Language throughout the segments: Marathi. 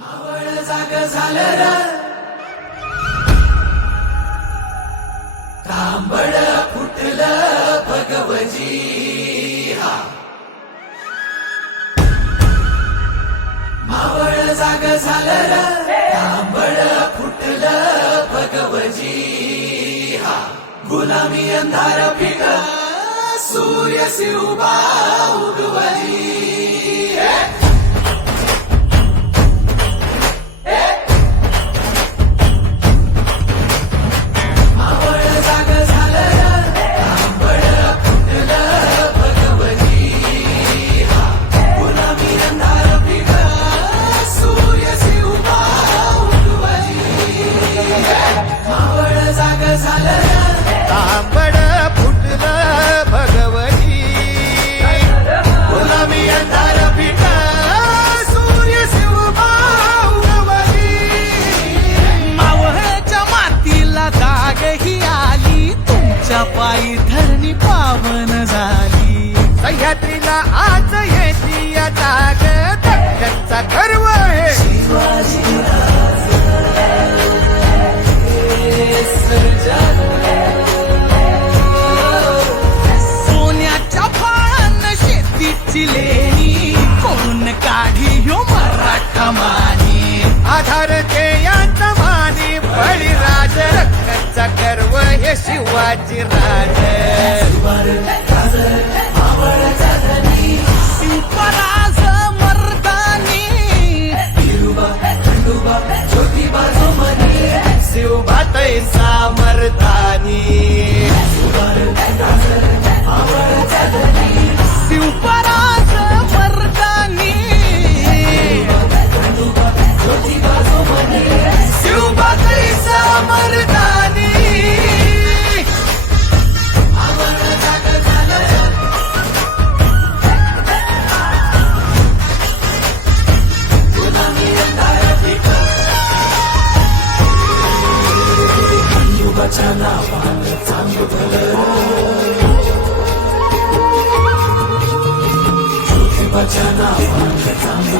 कांबळ जाग फुटलं भगवजी मावळ जाग झालं र. तांबड फुटलं भगवजी हा गुलामी अंधार फिक. सूर्य शिवबा उगवली. सोन्याच्या पान शेतीची लेणी कोण काढी ह्यो मराठा मानी. आधार ते यांचा मानी बळीराज रक्ताचा गर्व हे शिवाजी राज. शिवभातय सामर्थानी शिवपराज काळाच्या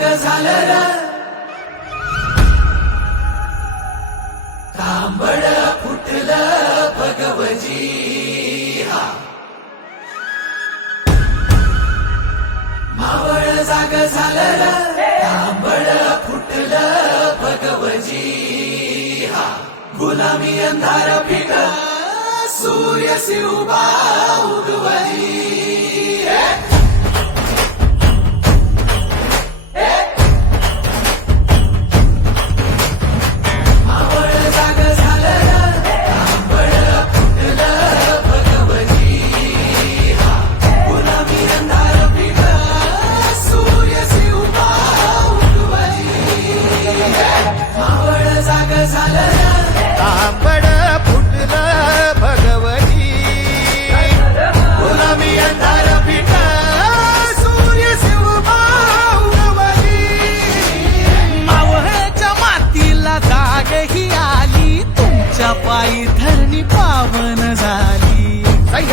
मावळ जाग झालं र. फुटलं भगवजी मावळ जाग झालं र. फुटलं भगवजी हा गुलामी अंधार पिक सूर्य शिवबा उगवली.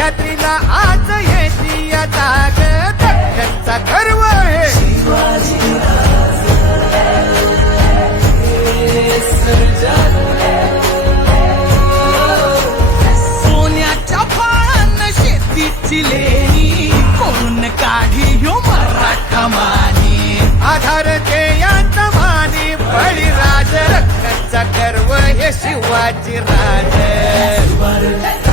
रात्रीला आज येशी आता त्यांचा गर्व आहे. सोन्याच्या फळान शेतीची लेणी कोण काढी यो मराठा मानी. आधार ते यांचा मानी बळी राज रक्ताचा गर्व हे शिवाजी राज. Thank you.